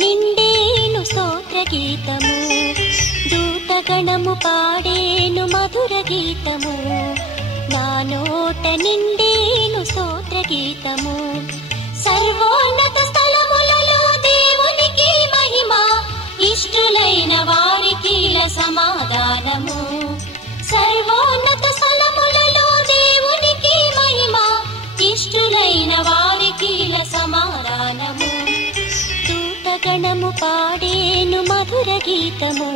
నిండేను స్తోత్ర గీతము, దూతగణము పాడేను మధుర గీతము, నా నోట నిండేను స్తోత్ర గీతము. సర్వోన్నత స్థలములలో దేవునికి మహిమ, ఇష్టులైన వారికి సమాధానము. సర్వోన్నత స్థలములలో దేవునికి మహిమ, ఇష్టులైన వారికి సమాధానము. దూతగణము పాడేను మధుర గీతము,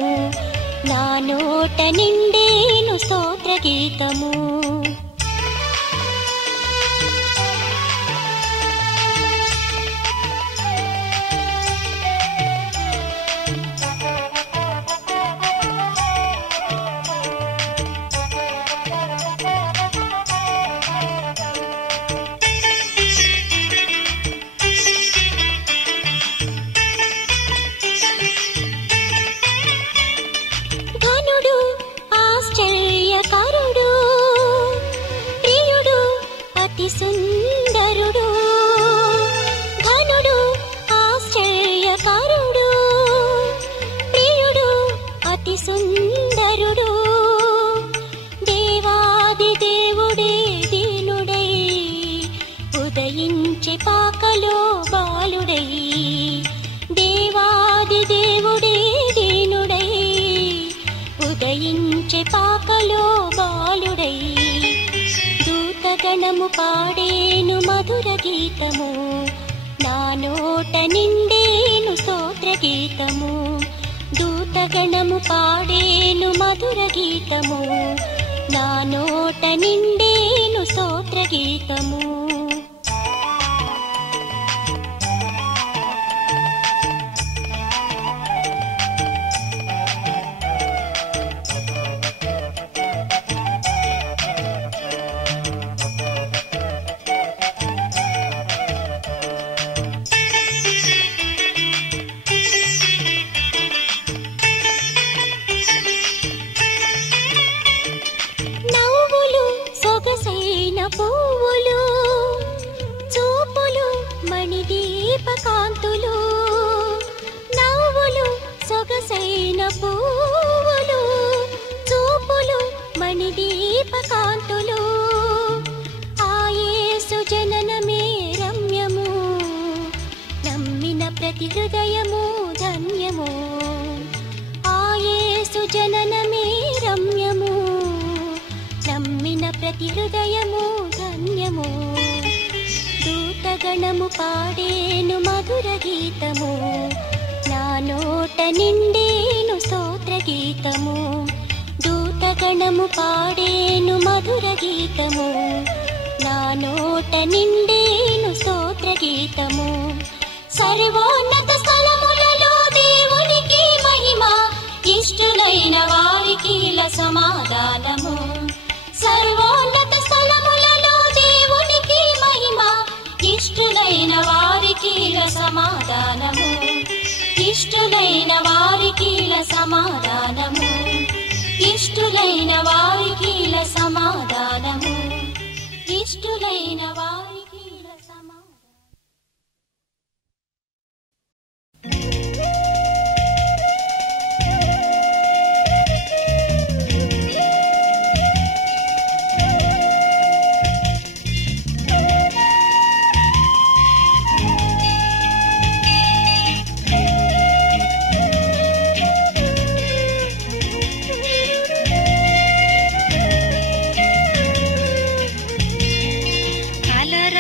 నా నోట నిండేను స్తోత్ర గీతము. సుందరుడు ఘనుడు ఆశ్చర్యకారుడు, ప్రియుడు అతి సుందరుడు, దేవాది దేవుడే దీనుడై ఉదయించే పాకలో బాలుడై, దేవాది దేవుడే దీనుడై ఉదయించే పాకలో బాలుడై, దూతగణము పాడేను మధుర గీతము, నా నోట నిండేను స్తోత్ర గీతము. దూతగణము పాడేను మధుర గీతము, నా నోట నిండేను స్తోత్ర గీతము. పువ్వులు చూపులు మణిదీపకాంతులు, నవ్వులు సొగసైన పువ్వులు చూపులు మణిదీపకాంతులు, ఆ యేసు జననమే రమ్యము, నమ్మిన ప్రతి హృదయము ధన్యము. ఆ యేసు జననమే రమ్యము, నమ్మిన ప్రతి హృదయము ధన్యము. దూతగణము పాడేను మధుర గీతము, నా నోట నిండేను స్తోత్ర గీతము. దూతగణము పాడేను మధుర గీతము, నా నోట నిండేను స్తోత్ర గీతము. సర్వోన్నత స్థలములలో దేవునికి మహిమ, ఇష్టులైన వారికి సమాధానము. సర్వోన్నత స్థలములలో దేవునికి మహిమ, ఇష్టులైన వారికి సమాధానము. ఇష్టులైన వారికి సమాధానము, ఇష్టులైన వారికి సమాధానము, ఇష్టులైన వారికి సమాధానము. అలర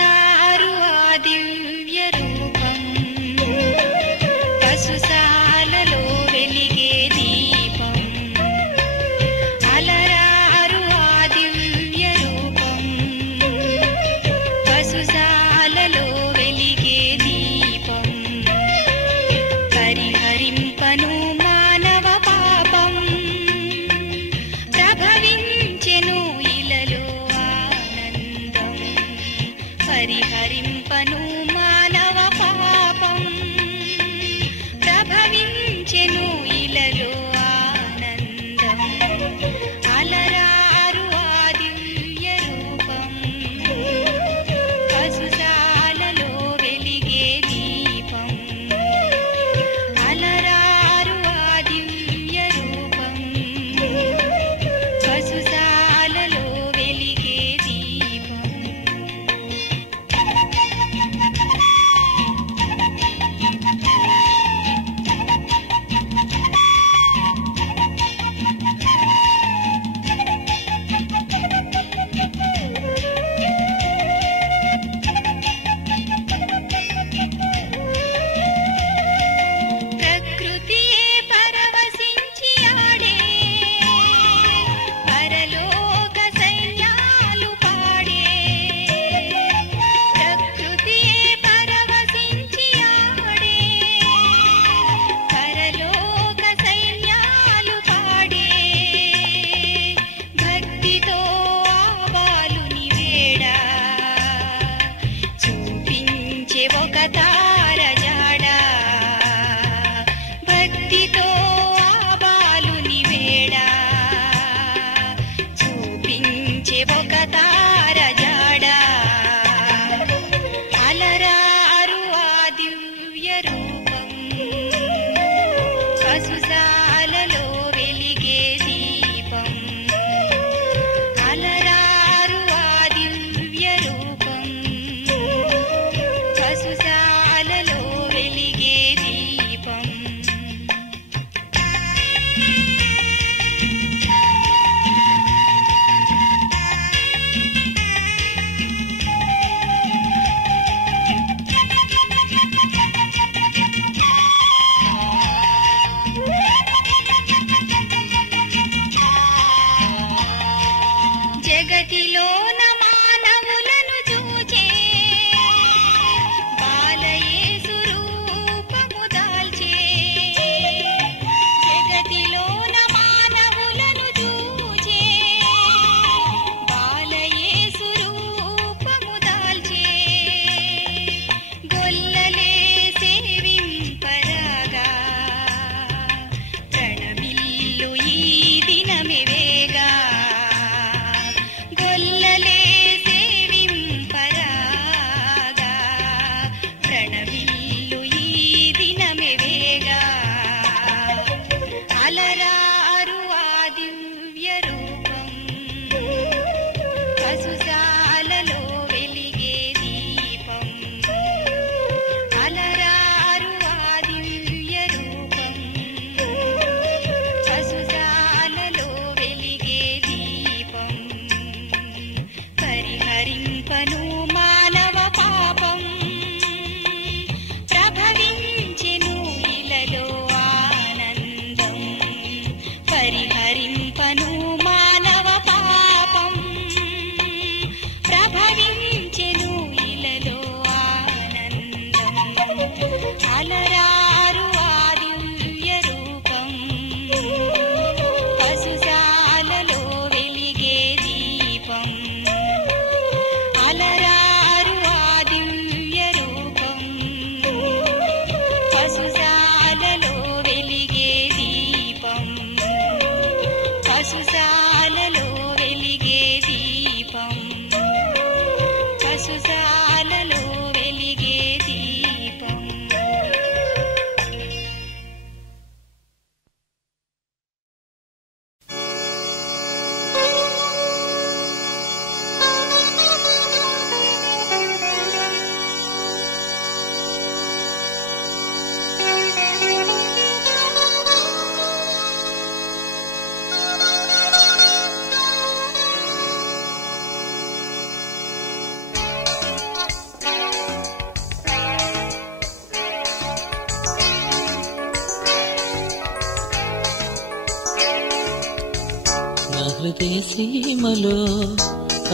హృదయ సీమలో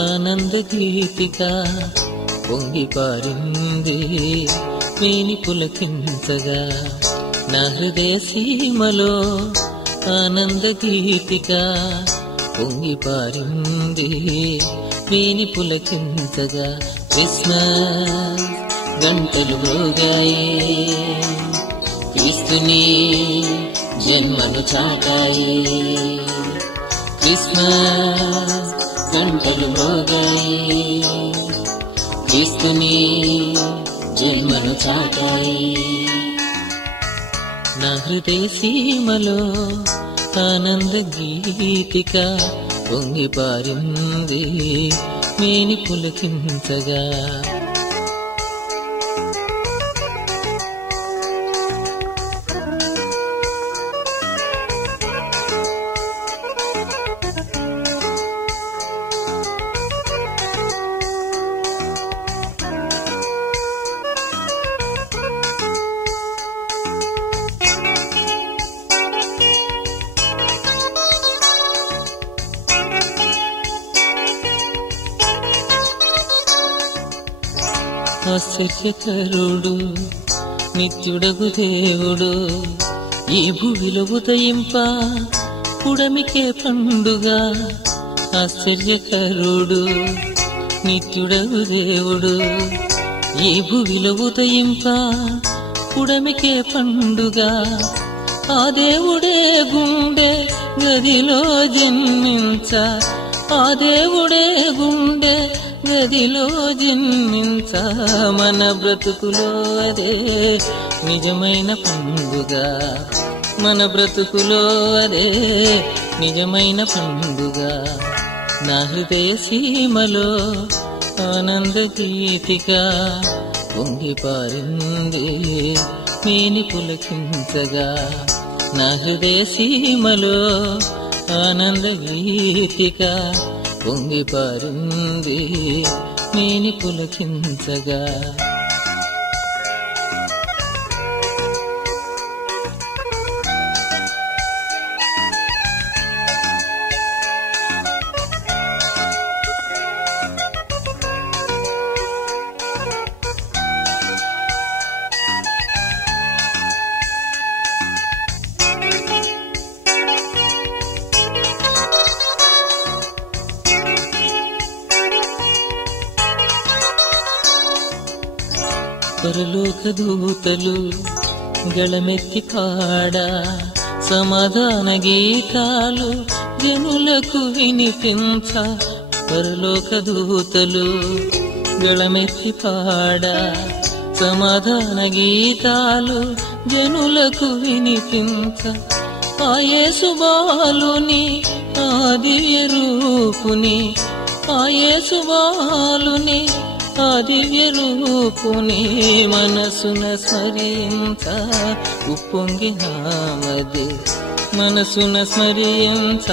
ఆనంద గీతిక పొంగి పారింది మేని పులకించగా. నా హృదయ సీమలో ఆనంద గీతిక పొంగి పారింది మేని పులకించగా. క్రిస్మస్ గంటలు మ్రోగాయి, క్రీస్తుని జన్మను చాటాయి. క్రిస్మస్ గంటలు మ్రోగాయి, క్రీస్తుని జన్మను చాటాయి. నా హృదయ సీమలో ఆనంద గీతిక పొంగి పారింది మేని పులకించగా. ఆశ్చర్యకరుడు నిత్యుడగు దేవుడు ఈ భూమిలో ఉదయింప పుడమికే పండుగ. ఆశ్చర్యకరుడు నిత్యుడగు దేవుడు ఈ భూమిలో ఉదయింప పుడమికే పండుగ. ఆ దేవుడే గుండె గదిలో జన్మించ, ఆ దేవుడే గుండె గదిలో జన్మించ. మన బ్రతుకులో అదే నిజమైన పండుగ, మన బ్రతుకులో అదే నిజమైన పండుగ. నా హృదయ సీమలో ఆనంద గీతిక పొంగి పారింది మేని పులకించగా. నా హృదయ సీమలో ఆనంద గీతిక పొంగి పారింది మేని పులకించగా. పరలోక దూతలు గళమెత్తి పాడ, సమాధాన గీతాలు జనులకు వినిపించ. పరలోక దూతలు గళమెత్తి పాడ, సమాధాన గీతాలు జనులకు వినిపించ. ఆ యేసు బాలుని ఆ దివ్య రూపుని, ఆ యేసు బాలుని ఆ దివ్య రూపుని మనసున స్మరించ ఉప్పొంగినామది. మనసున స్మరించ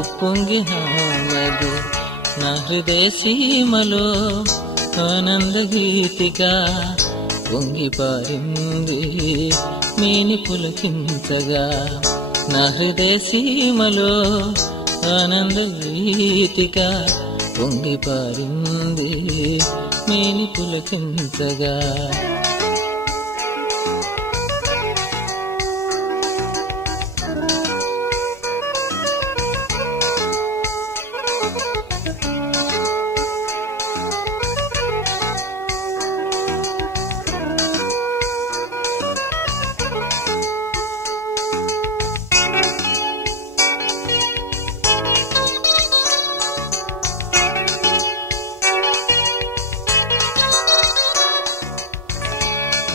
ఉప్పొంగినామది. నా హృదయ సీమలో ఆనంద గీతిక పొంగి పారింది మేని పులకించగా. నా హృదయ సీమలో ఆనంద గీతిక పొంగి పారింది మేని పులకించగా.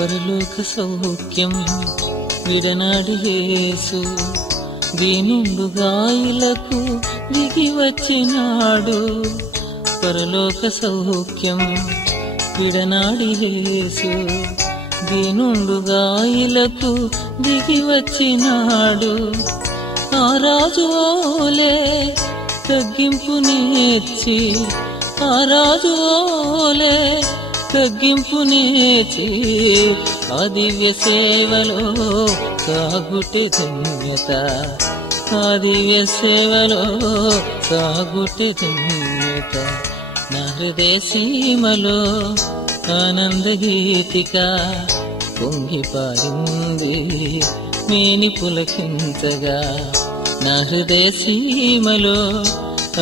పరలోక సౌఖ్యం విడనాడి యేసు దీనుండు గాయలకు దిగి వచ్చినాడు. పరలోక సౌఖ్యం విడనాడి యేసు దీనుండు గాయలకు దిగి వచ్చినాడు. ఆ రాజు ఓలే తగ్గింపు నేర్చి, ఆ రాజు ఓలే తగ్గింపు నేర్చి, ఆ దివ్య సేవలో సాగుటే ధన్యత, ఆ దివ్య సేవలో సాగుటే ధన్యత నా హృదయ సీమలో ఆనంద గీతిక పొంగి పారింది మేని పులకించగా నా హృదయ సీమలో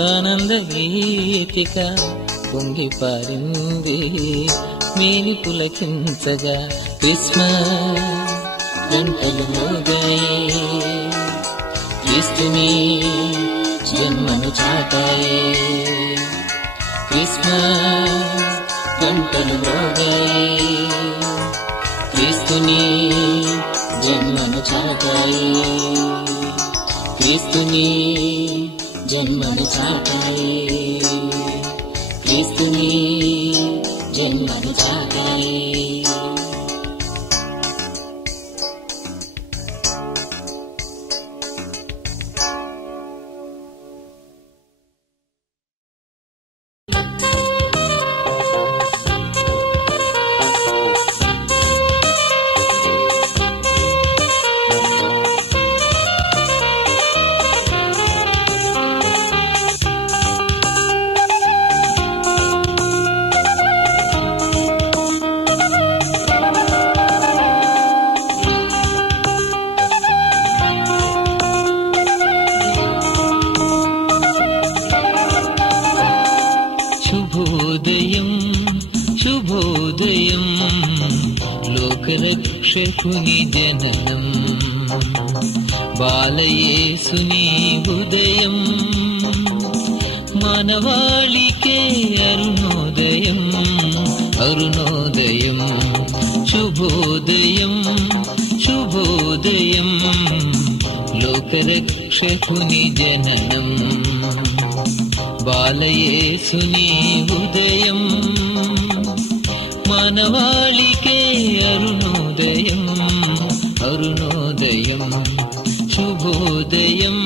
ఆనంద గీతిక పొంగి పారింది మేని పులకించగా క్రిస్మస్ గంటలు మోగాయి క్రీస్తుని జన్మను చాటాయి క్రిస్మస్ గంటలు మోగాయి క్రీస్తుని జన్మను చాటాయి క్రీస్తుని జన్మను చాటాయి క్రీస్తుని జన్మను చాటాయి శుభోదయం లోకరక్షకుని జననం బాలయేసుని ఉదయం మానవాళికే అరుణోదయం అరుణోదయం శుభోదయం శుభోదయం లోకరక్షకుని జననం బాలయేసుని ఉదయం మానవాళికే అరుణోదయం అరుణోదయం శుభోదయం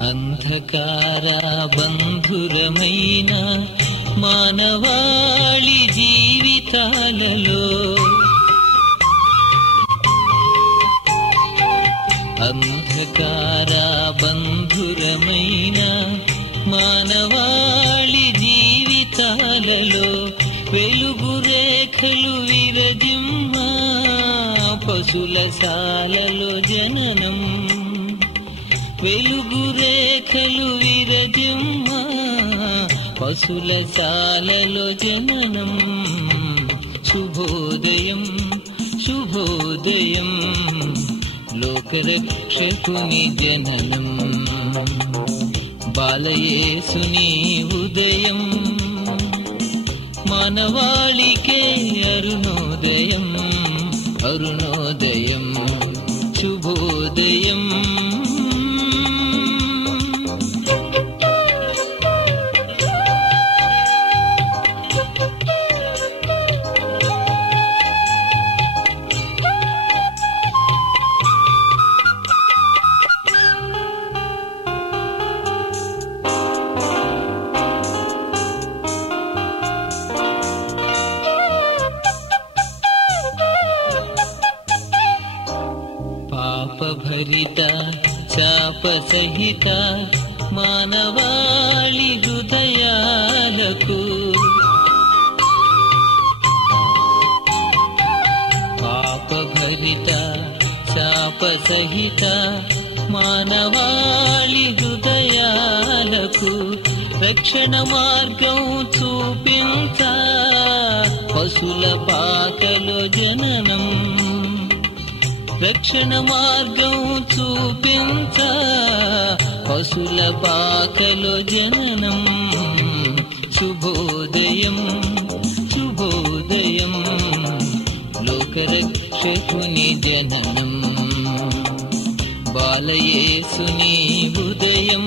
అంధకార బంధురమైన మానవాళి జీవితాలలో అంధకార బంధురమైన మానవాళి జీవితాలలో వెలుగు రేఖలు విరజిమ్మా పశుల సాలలో జననం వెలుగు రేఖలు విరజిమ్మా పశుల సాలలో జననం శుభోదయం శుభోదయం లోకరక్షకుని జననం బాలయేసుని ఉదయం మానవాళికే అరుణోదయం అరుణోదయం శుభోదయం పాపభరిత శాపసహిత మానవాళి హృదయాలకు పాపభరిత శాపసహిత మానవాళి హృదయాలకు రక్షణ మార్గం చూపించ పశుల పాకలో జననం రక్షణ మార్గం చూపించ పశుల పాకలో జననం శుభోదయం శుభోదయం లోకరక్షకుని జననం బాలయేసుని ఉదయం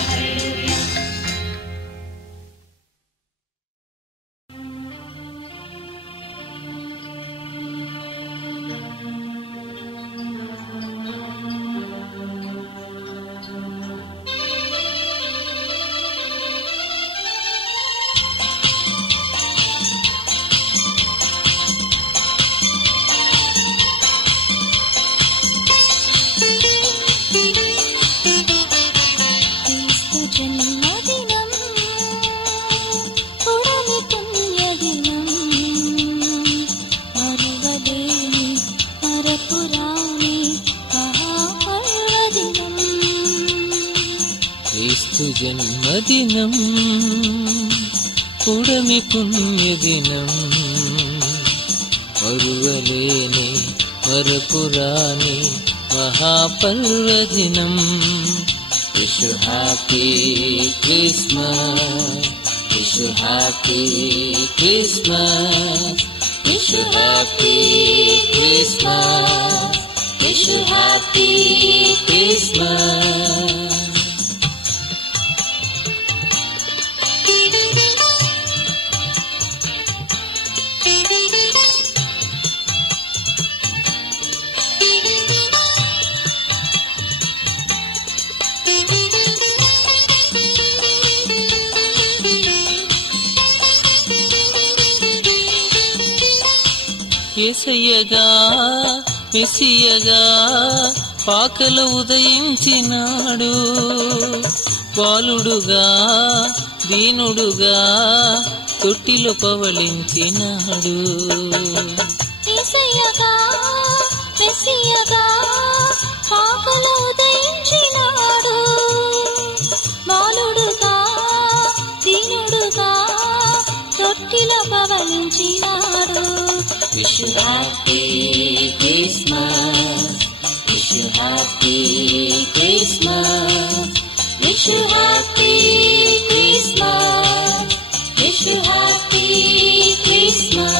మరపురాని మహాపర్వదినం. క్రీస్తు జన్మదినం పుడమి పుణ్యదినం మరువలేని మరపురాని మహాపర్వదినం. Wish you happy Christmas, wish you happy Christmas, wish you happy Christmas, wish you happy Christmas. యేసయ్యగా మెస్సియగా పాకలు ఉదయించినాడు, బాలుడుగా దీనుడుగా తొట్టిలో పవళించినాడు. యేసయ్యగా మెస్సియగా పాకలు ఉదయించినాడు, బాలుడుగా దీనుడుగా తొట్టిలో పవళించినాడు. Wish you happy Christmas, wish you happy Christmas, wish you happy Christmas, wish you happy Christmas.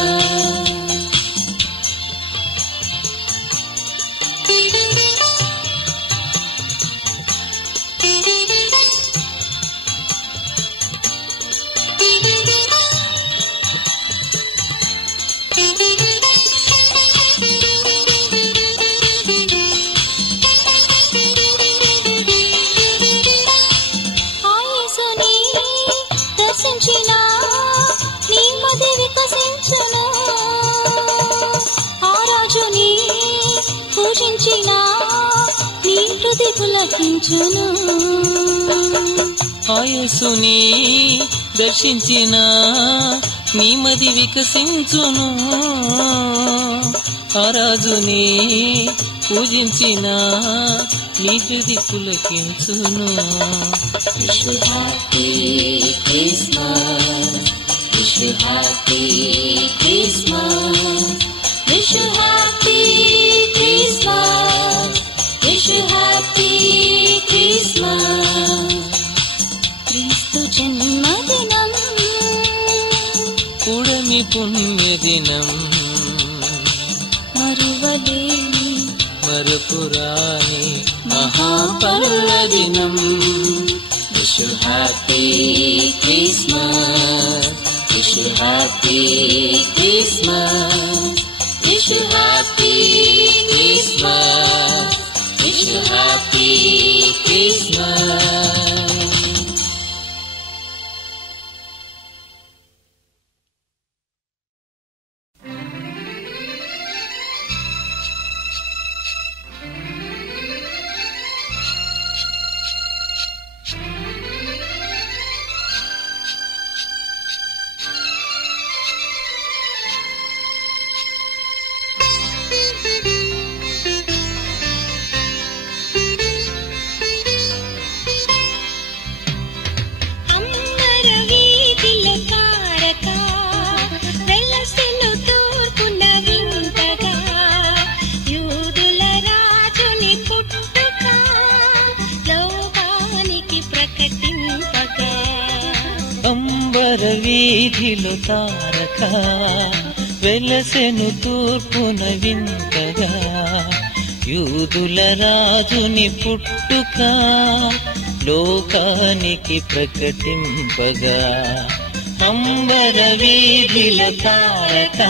యేసుని దర్శించిన నీ మది వికసించును, ఆ రాజుని పూజించిన నీ హృది పులకించును. Wish you happy Christmas, wish you happy Christmas, wish you happy Christmas, wish you happy Christmas. క్రీస్తు జన్మదినం పుడమి పుణ్యదినం మరువలేని మరపురాని మహాపర్వదినం. Wish you happy Christmas, wish you happy Christmas, wish you happy Christmas, wish you happy Christmas. వీధిలో తారక వెలసెను తూర్పున వింతగా, యూదుల రాజుని పుట్టుక లోకానికి ప్రకటింపగా. అంబర వీధిల తారక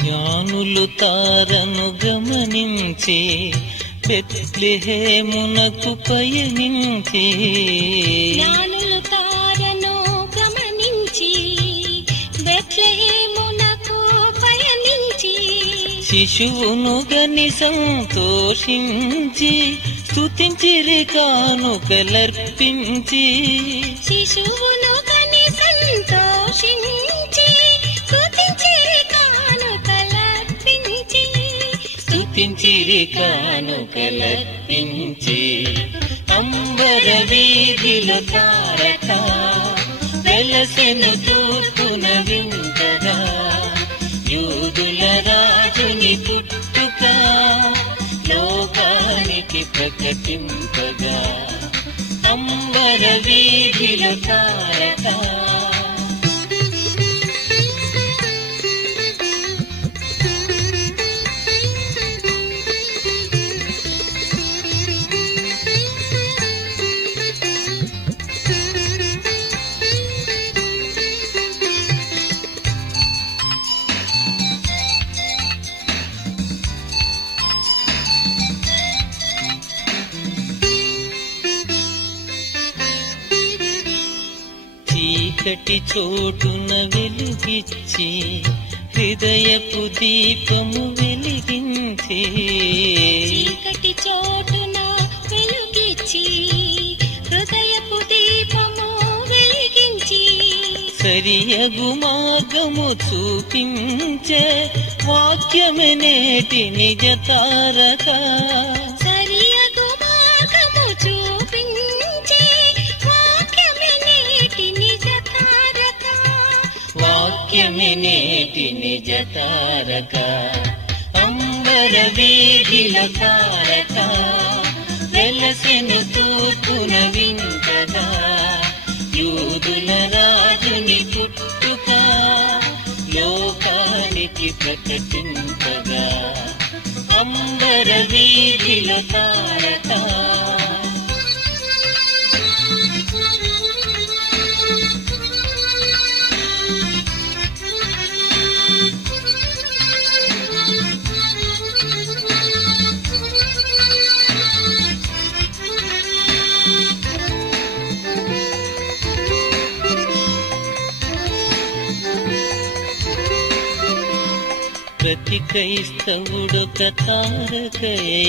జ్ఞానులు తారను గమనించి బెత్లెహేమునకు పయనించి జ్ఞానులు తారను గమనించి బెత్లెహేమునకు పయనించి శిశువును గని సంతోషించి స్తుతించిరి కానుకలర్పించి శిశువును గని సంతోషించి స్తుతించిరి కానుకలర్పించి స్తుతించిరి కానుకలర్పించి అంబర వీధిలో తారక వెలసెను తూర్పున వింతగా యూదుల రాజుని పుట్టుక లోకానికి ప్రకటింపగా అంబర వీధిలో తారక చీకటి చోటున వెలుగిచ్చి హృదయపు దీపము వెలిగించి చీకటి చోటున వెలుగిచ్చి హృదయపు దీపము వెలిగించి సరియగు మార్గము చూపించే వాక్యమే నేటి నిజ తారక సరియగు మార్గము చూపించి వాక్యమే నేటి నిజ తారక వాక్యమే నేటి నిజ తారక అంబర వీధిలో తారక వెలసెను తూర్పున వింతగా యూదుల రాజుని పుట్టుక లోకానికి ప్రకటింపగా అంబర వీధిలో తారక ప్రతి క్రైస్తవుడొక తారకయే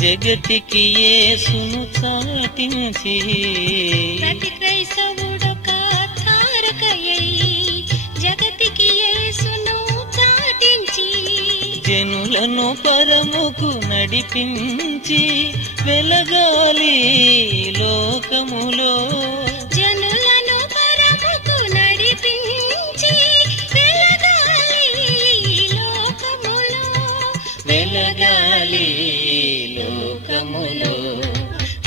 జగతికి యేసును చాటించి ప్రతి క్రైస్తవుడొక తారకయై జగతికి యేసును చాటించి జనులను పరముకు నడిపించి వెలగాలి లోకములో జనులను పరముకు నడిపించి వెలగాలి లోకములో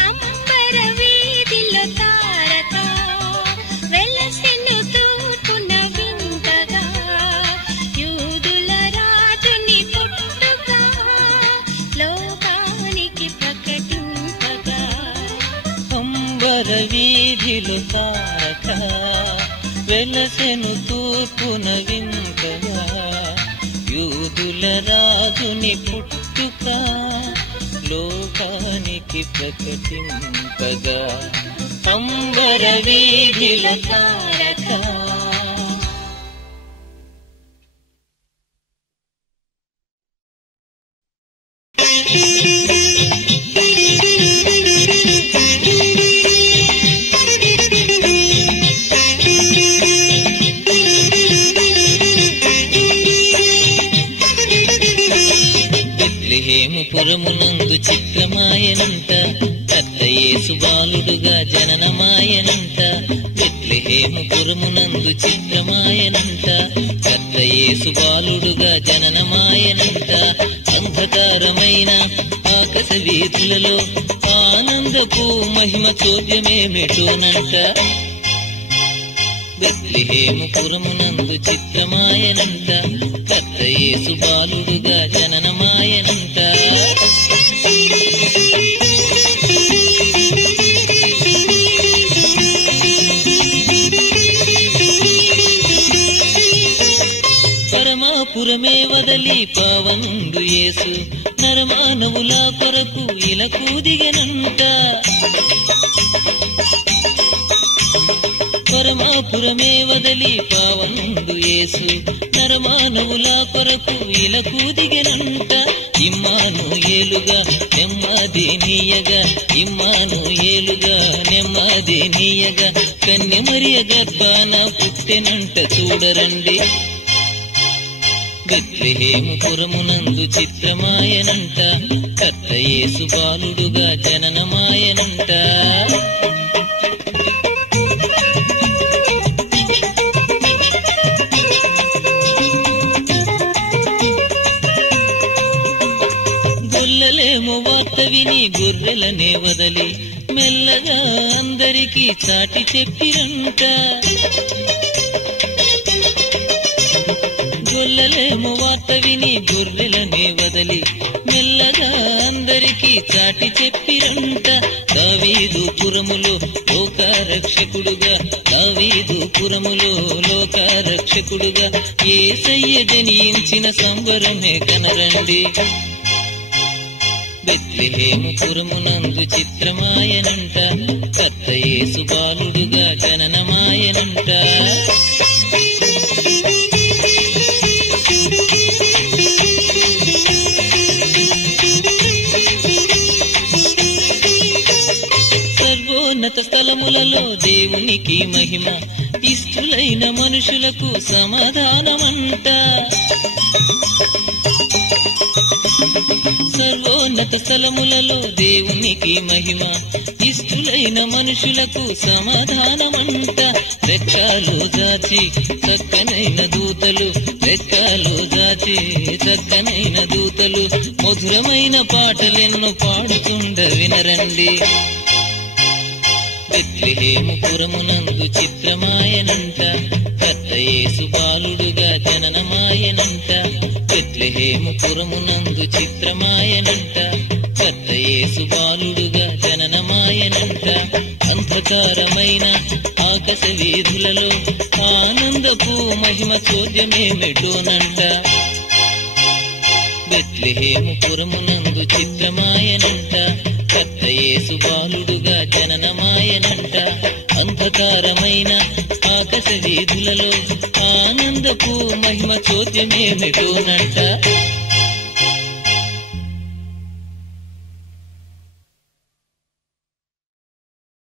అంబర వీధిలో తారక వెలసెను తూర్పున వింతగా యూదుల రాజుని పుట్టుక లోకానికి ప్రకటింపగా అంబర వీధిలో తారక వెలసెను తూర్పున వింతగా యూదుల రాజుని పుట్టుక లోకానికి ప్రకటింపగా అంబర వీధిలో తారక బెత్లెహేముపురమునందు చిత్రమాయనంట కర్త యేసు బాలుడుగా జననమాయనంట బెత్లెహేముపురమునందు చిత్రమాయనంట కర్త యేసు బాలుడుగా జననమాయనంట అంధకారమైన ఆకాశ వీధులలో ఆనందపు మహిమ చోద్యమేమిటోనంట బెత్లెహేముపురమునందు చిత్రమాయనంట కర్త యేసు బాలుడుగా జననమాయనంట పరమాపురమే వదలి పావనుండు యేసు నర నరమానవుల కొరకు ఇలకు దిగనంట పరమాపురమే వదలి పావనుండు యేసు నరమానవుల కొరకు ఇలకు దిగనంట ఇమ్మానుయేలుగా నెమ్మది నీయగా ఇమ్మానుయేలుగా నెమ్మది నీయగా కన్య మరియ గర్భాన పుట్టెనంట చూడరండి బెత్లెహేము పురమునందు చిత్రమాయనంట కర్త యేసు బాలుడుగా జననమాయనంట గొల్లలేమో వార్త విని గొర్రెలనే వదలి మెల్లగా అందరికీ చాటి చెప్పిరంట గొల్లలేమో వార్త విని గొర్రెలనే వదలి మెల్లగా అందరికీ చాటి చెప్పిరంట దావీదు పురములో లోక రక్షకుడుగా దావీదు పురములో లోక రక్షకుడుగా యేసయ్య జనించిన సంబరమే కనరండి బెత్లెహేము పురమునందు చిత్రమాయనంట కర్త యేసు బాలుడుగా జననమాయనంట సర్వోన్నత స్థలములలో దేవునికి మహిమ ఇష్టులైన మనుషులకు సమాధానమంట సర్వోన్నత స్థలములలో దేవునికి మహిమ ఇష్టులైన మనుషులకు సమాధానమంట రెక్కలు దాచి చక్కనైన దూతలు రెక్కలు దాచి చక్కనైన దూతలు మధురమైన పాటలెన్నో పాడుతుండ వినరండి బెత్లెహేము పురమునందు చిత్రమాయనంట కర్త యేసు బాలుడుగా జననమాయనంట బెత్లెహేము పురమునందు చిత్రమాయనంట కర్త యేసు బాలుడుగా జననమాయనంట అంధకారమైన ఆకాశ వీధులలో ఆనందపు మహిమ చోద్యమేమిటోనంట బెత్లెహేము పురమునందు చిత్రమాయనంట కర్త యేసు బాలుడుగా జననమాయనంట అంధకారమైన ఆకాశ వీధులలో ఆనందపు మహిమ చోద్యమేమిటోనంట